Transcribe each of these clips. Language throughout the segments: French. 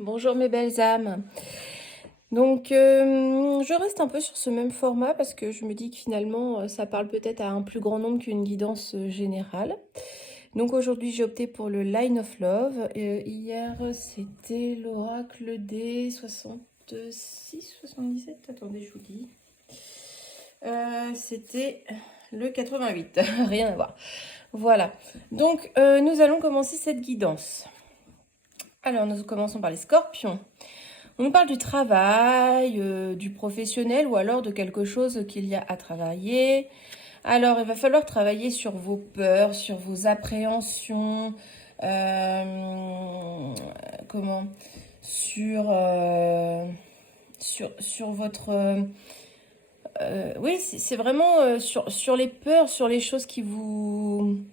Bonjour mes belles âmes. Donc, je reste un peu sur ce même format parce que je me dis que finalement, ça parle peut-être à un plus grand nombre qu'une guidance générale. Donc aujourd'hui, j'ai opté pour le Line of Love. Hier, c'était l'oracle des 66, 77. Attendez, je vous dis. C'était le 88. Rien à voir. Voilà. Donc, nous allons commencer cette guidance. Alors, nous commençons par les scorpions. On nous parle du travail, du professionnel ou alors de quelque chose qu'il y a à travailler. Alors, il va falloir travailler sur vos peurs, sur vos appréhensions, comment, sur, sur votre, oui, c'est vraiment sur les peurs, sur les choses qui vous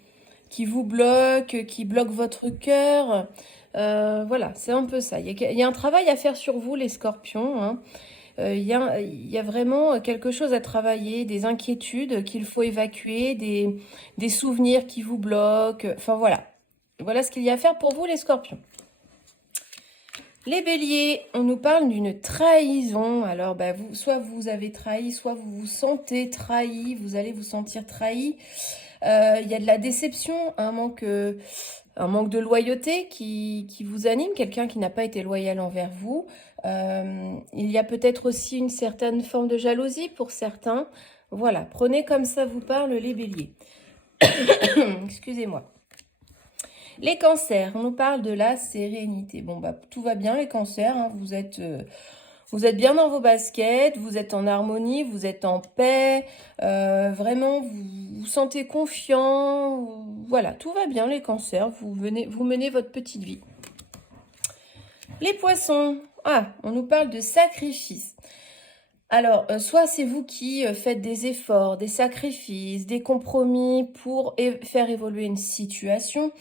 bloquent, qui bloquent votre cœur. Voilà, c'est un peu ça. Il y a un travail à faire sur vous, les scorpions, hein. Il y a vraiment quelque chose à travailler, des inquiétudes qu'il faut évacuer, des souvenirs qui vous bloquent. Enfin voilà. Voilà ce qu'il y a à faire pour vous, les scorpions. Les béliers, on nous parle d'une trahison. Alors, bah, soit vous avez trahi, soit vous vous sentez trahi, vous allez vous sentir trahi. Il y a de la déception, un manque de loyauté qui vous anime, quelqu'un qui n'a pas été loyal envers vous. Il y a peut-être aussi une certaine forme de jalousie pour certains. Voilà, prenez comme ça vous parle les béliers. Excusez-moi. Les cancers, on nous parle de la sérénité. Bon, bah, tout va bien les cancers, hein, vous êtes bien dans vos baskets, vous êtes en harmonie, vous êtes en paix, vraiment vous vous sentez confiant, voilà, tout va bien les cancers, vous menez votre petite vie. Les poissons, on nous parle de sacrifice. Alors, soit c'est vous qui faites des efforts, des sacrifices, des compromis pour faire évoluer une situation,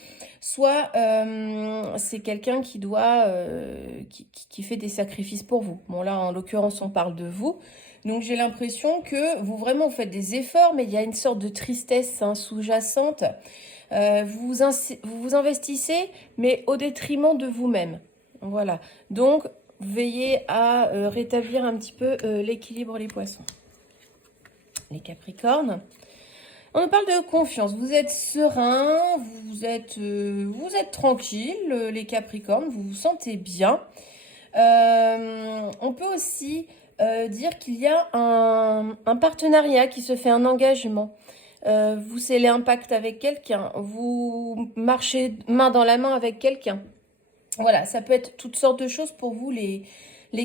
soit c'est quelqu'un qui doit, qui fait des sacrifices pour vous. Bon là, en l'occurrence, on parle de vous. Donc j'ai l'impression que vous vraiment vous faites des efforts, mais il y a une sorte de tristesse sous-jacente. Vous vous investissez, mais au détriment de vous-même. Voilà. Donc, veillez à rétablir un petit peu l'équilibre, les poissons. Les capricornes, on nous parle de confiance. Vous êtes serein, vous êtes tranquille, les capricornes, vous vous sentez bien. On peut aussi dire qu'il y a un partenariat qui se fait, un engagement. Vous scellez un pacte avec quelqu'un, vous marchez main dans la main avec quelqu'un. Voilà, ça peut être toutes sortes de choses pour vous, les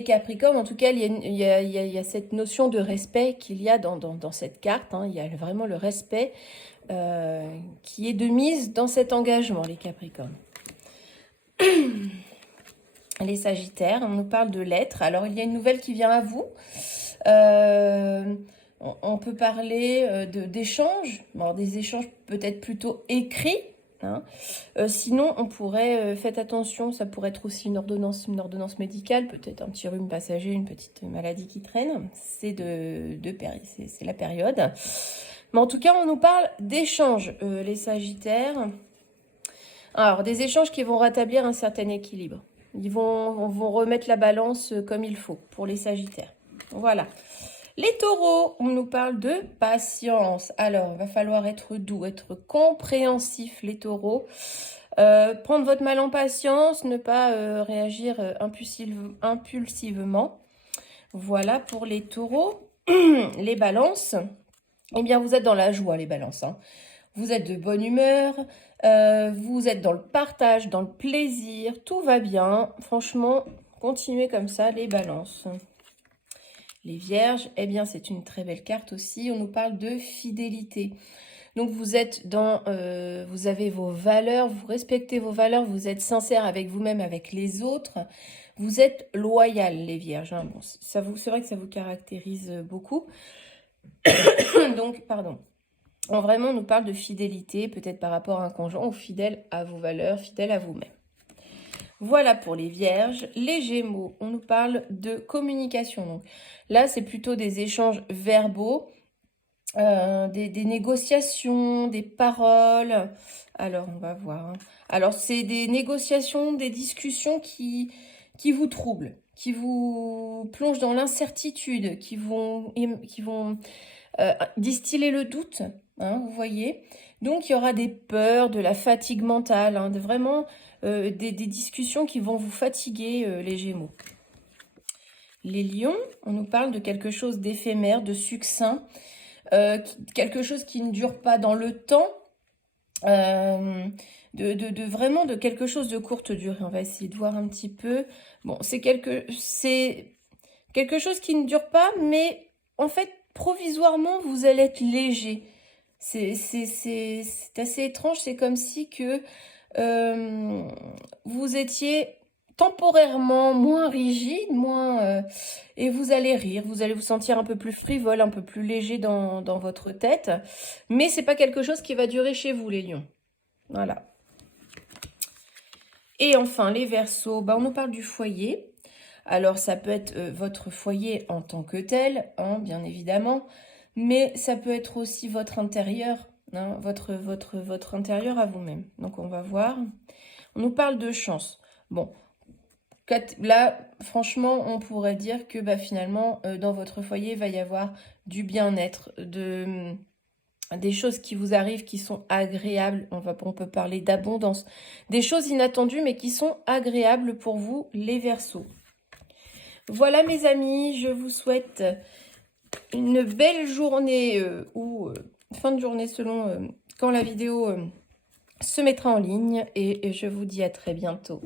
Capricornes. En tout cas, il y a cette notion de respect qu'il y a dans cette carte, hein. Il y a vraiment le respect qui est de mise dans cet engagement, les Capricornes. Les Sagittaires, on nous parle de lettres. Alors, il y a une nouvelle qui vient à vous. On peut parler d'échanges, bon, des échanges peut-être plutôt écrits, hein. Sinon, on pourrait, faites attention, ça pourrait être aussi une ordonnance médicale, peut-être un petit rhume passager, une petite maladie qui traîne. C'est c'est la période. Mais en tout cas, on nous parle d'échanges, les Sagittaires. Alors, des échanges qui vont rétablir un certain équilibre. Vont remettre la balance comme il faut pour les Sagittaires. Voilà. Les taureaux, on nous parle de patience. Alors, il va falloir être doux, être compréhensif, les taureaux. Prendre votre mal en patience, ne pas réagir impulsivement. Voilà pour les taureaux. Les balances, eh bien, vous êtes dans la joie, les balances, hein. Vous êtes de bonne humeur, vous êtes dans le partage, dans le plaisir, tout va bien. Franchement, continuez comme ça, les balances. Les vierges, eh bien, c'est une très belle carte aussi. On nous parle de fidélité. Donc, vous êtes vous avez vos valeurs, vous respectez vos valeurs, vous êtes sincère avec vous-même, avec les autres. Vous êtes loyal, les vierges, hein. Bon, c'est vrai que ça vous caractérise beaucoup. Donc, pardon. Vraiment, on nous parle de fidélité, peut-être par rapport à un conjoint, ou fidèle à vos valeurs, fidèle à vous-même. Voilà pour les vierges. Les gémeaux, on nous parle de communication. Donc, là, c'est plutôt des échanges verbaux, des négociations, des paroles. Alors, on va voir, hein. Alors, c'est des négociations, des discussions qui vous troublent, qui vous plongent dans l'incertitude, qui vont distiller le doute, hein, vous voyez. Donc, il y aura des peurs, de la fatigue mentale, hein, vraiment des discussions qui vont vous fatiguer, les Gémeaux. Les lions, on nous parle de quelque chose d'éphémère, de succinct, quelque chose qui ne dure pas dans le temps, vraiment de quelque chose de courte durée. On va essayer de voir un petit peu. Bon, c'est quelque chose qui ne dure pas, mais en fait, provisoirement, vous allez être léger. C'est assez étrange. C'est comme si que vous étiez temporairement moins rigide, et vous allez rire, vous allez vous sentir un peu plus frivole, un peu plus léger dans votre tête. Mais c'est pas quelque chose qui va durer chez vous, les lions. Voilà. Et enfin, les Verseaux, on nous parle du foyer. Alors, ça peut être votre foyer en tant que tel, hein, bien évidemment, mais ça peut être aussi votre intérieur, hein, votre intérieur à vous-même. Donc, on va voir. On nous parle de chance. Bon, là, franchement, on pourrait dire que finalement, dans votre foyer, il va y avoir du bien-être, des choses qui vous arrivent qui sont agréables. On peut parler d'abondance. Des choses inattendues, mais qui sont agréables pour vous, les Verseaux. Voilà, mes amis, je vous souhaite une belle journée ou fin de journée selon quand la vidéo se mettra en ligne. Et je vous dis à très bientôt.